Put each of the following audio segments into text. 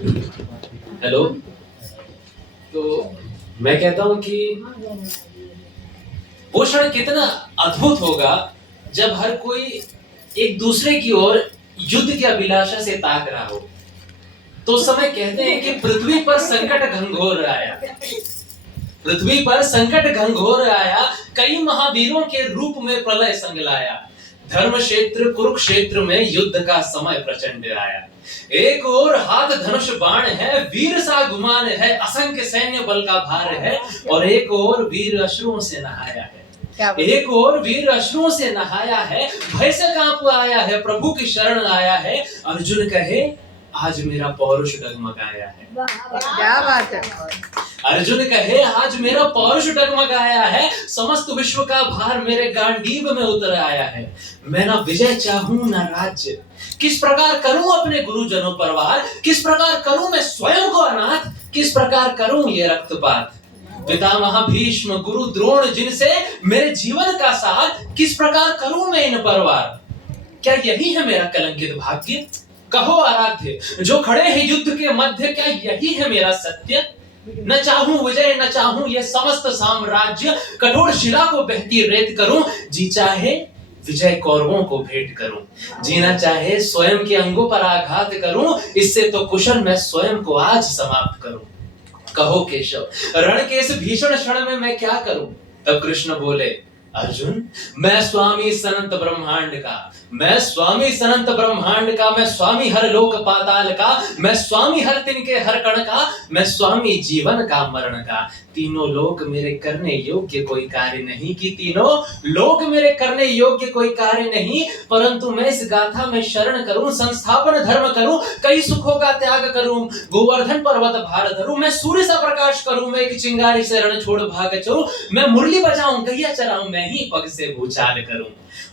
Hello. तो मैं कहता हूं कि वो क्षण कितना अद्भुत होगा जब हर कोई एक दूसरे की ओर युद्ध की अभिलाषा से ताक रहा हो। तो उस समय कहते हैं कि पृथ्वी पर संकट घंघोर आया, पृथ्वी पर संकट घंघोर आया, कई महावीरों के रूप में प्रलय संग लाया। धर्म क्षेत्र कुरुक्षेत्र में युद्ध का समय प्रचंड आया। एक ओर हाथ धनुष बाण है, वीर सा गुमान है, असंख्य सैन्य बल का भार है, और एक ओर वीर अश्रुओं से नहाया है। एक ओर वीर अश्रुओं से नहाया है, भय से कांप आया है, प्रभु की शरण आया है। अर्जुन कहे आज मेरा पौरुष डगमगाया है। क्या बात है। अर्जुन कहे आज मेरा पौरुष डगमगाया है, समस्त विश्व का भार मेरे गांडीव में उतर आया है। मैं ना विजय चाहूं ना राज्य, किस प्रकार करूं अपने गुरुजनों पर वार, किस प्रकार करूं मैं स्वयं को अनाथ, किस प्रकार करूं ये रक्तपात। पितामह भीष्म गुरु द्रोण जिनसे मेरे जीवन का सार, किस प्रकार करूं मैं इन पर वार। क्या यही है मेरा कलंकित भाग्य, कहो आराध्य जो खड़े हैं युद्ध के मध्य, क्या यही है मेरा सत्य। न चाहूं विजय न चाहूं ये समस्त साम्राज्य, कठोर शिला को बहती रेत करूं, जी चाहे विजय कौरवों को भेंट करूं, जीना चाहे स्वयं के अंगों पर आघात करूं, इससे तो कुशल मैं स्वयं को आज समाप्त करूं। कहो केशव रण के इस भीषण क्षण में मैं क्या करूं। तब कृष्ण बोले अर्जुन मैं स्वामी सनंत ब्रह्मांड का, मैं स्वामी सनंत ब्रह्मांड का, मैं स्वामी हर लोक पाताल का, मैं स्वामी हर तिनके हर कण का, मैं स्वामी जीवन का मरण का। तीनों लोक मेरे करने योग्य कोई कार्य नहीं, कि तीनों लोक मेरे करने योग्य कोई कार्य नहीं, परंतु मैं इस गाथा में शरण करूं, संस्थापन धर्म करूं, कई सुखों का त्याग करूं, गोवर्धन पर्वत भार धरूं, मैं सूर्य सा प्रकाश करूं, मैं एक चिंगारी से रण छोड़ भाग चलूं, मैं मुरली बजाऊं गैया चराऊं, मैं ही पग से भूचाल करूं,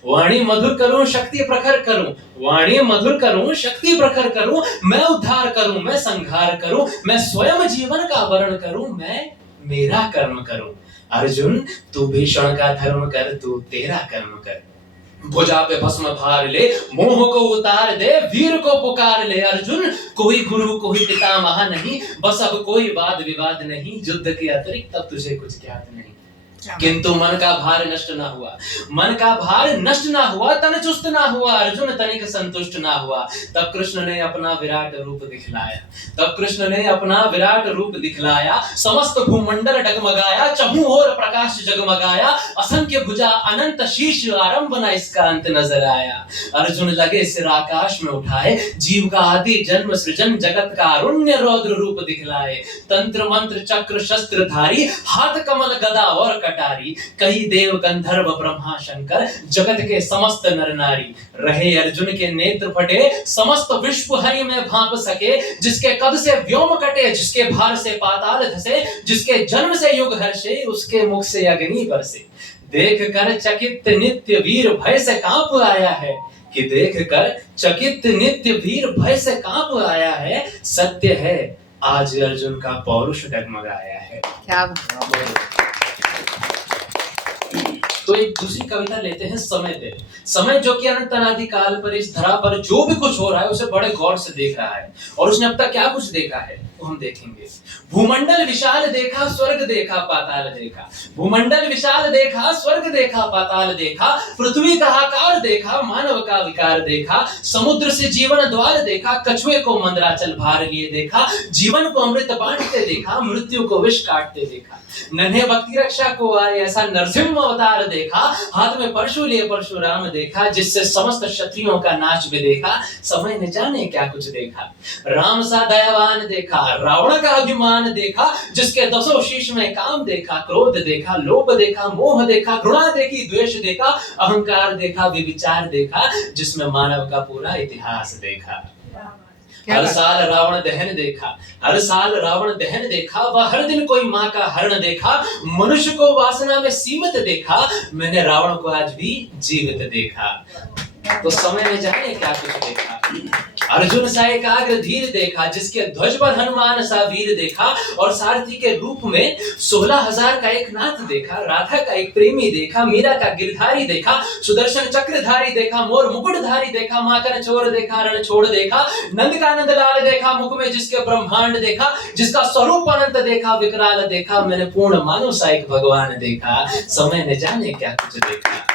वाणी मधुर करूं शक्ति प्रखर करूं, वाणी मधुर करूं शक्ति प्रखर करूं, मैं उद्धार करूं मैं संहार करूं, मैं स्वयं जीवन का वर्ण करूं, मैं मेरा कर्म करूं। अर्जुन तू भीषण का धर्म कर, तू तेरा कर्म कर, भुजा पे भस्म भार ले, मोह को उतार दे, वीर को पुकार ले। अर्जुन कोई गुरु कोई पितामह नहीं, बस अब कोई वाद विवाद नहीं, युद्ध के अतिरिक्त अब तुझे कुछ ज्ञात नहीं। किंतु मन का भार नष्ट ना हुआ, मन का भार नष्ट ना हुआ, तन चुस्त ना हुआ, अर्जुन तनिक संतुष्ट ना हुआ। तब कृष्ण ने अपना विराट रूप दिखलाया, तब कृष्ण ने अपना विराट रूप दिखलाया, समस्त भूमंडल डगमगाया, चहुं ओर प्रकाश जगमगाया, असंख्य भुजा अनंत शीश, आरंभ न इसका अंत नजर आया। अर्जुन लगे सिर आकाश में उठाए, जीव का आदि जन्म सृजन जगत का अरुण्य रौद्र रूप दिखलाए। तंत्र मंत्र चक्र शस्त्र धारी, हाथ कमल गदा और कटारी, कई देव गंधर्व ब्रह्मा शंकर, जगत के समस्त नर नारी। रहे अर्जुन के नेत्र फटे, समस्त विश्व हरि में भांप सके, जिसके कद से व्योम कटे, जिसके भार से पाताल धसे, जिसके जन्म से युग हर्षे, उसके मुख से अग्नि बरसे। देख कर चकित नित्य वीर भय से कांप आया है, कि देख कर चकित नित्य वीर भय से कांप आया है। सत्य है आज अर्जुन का पौरुष डगमगाया है। क्या तो एक दूसरी कविता लेते हैं समय पे। समय जो कि अनंत अनादि काल पर इस धरा पर जो भी कुछ हो रहा है उसे बड़े गौर से देख रहा है, और उसने अब तक क्या कुछ देखा है वो हम देखेंगे। भूमंडल विशाल देखा, स्वर्ग देखा, पाताल देखा, भूमंडल विशाल देखा, स्वर्ग देखा, पाताल देखा, पृथ्वी का आकार देखा, मानव का विकार देखा, समुद्र से जीवन द्वार देखा, कछुए को मंदराचल भार लिए देखा, जीवन को अमृत बांटते देखा, मृत्यु को विष काटते देखा, नन्हे भक्ति रक्षा को आए ऐसा नरसिंह अवतार देखा, हाथ में परशु लिए परशुराम देखा, जिससे समस्त क्षत्रियों का नाच भी देखा। समय ने जाने क्या कुछ देखा, राम सा दयावान देखा, रावण का अभिमान देखा, जिसके दसों शीश में काम देखा, क्रोध देखा, लोभ देखा, मोह देखा, घृणा देखी, द्वेष देखा, अहंकार देखा, विविचार देखा, जिसमें मानव का पूरा इतिहास देखा। हर साल रावण दहन देखा, हर साल रावण दहन देखा, वह हर दिन कोई माँ का हरण देखा, मनुष्य को वासना में सीमित देखा, मैंने रावण को आज भी जीवित देखा। तो समय में जाने क्या कुछ देखा। अर्जुन सा एकाग्र धीर देखा, जिसके ध्वज पर हनुमान सा वीर देखा, और सारथी के रूप में 16,000 का एक नाथ देखा, राधा का एक प्रेमी देखा, मीरा का गिरधारी देखा, सुदर्शन चक्रधारी देखा, मोर मुकुटधारी देखा, माखन चोर देखा, रण छोड़ देखा, नंद का नंद लाल देखा, मुख में जिसके ब्रह्मांड देखा, जिसका स्वरूप अनंत देखा, विकराल देखा, मैंने पूर्ण मानव सा एक भगवान देखा, समय ने जाने क्या कुछ देखा।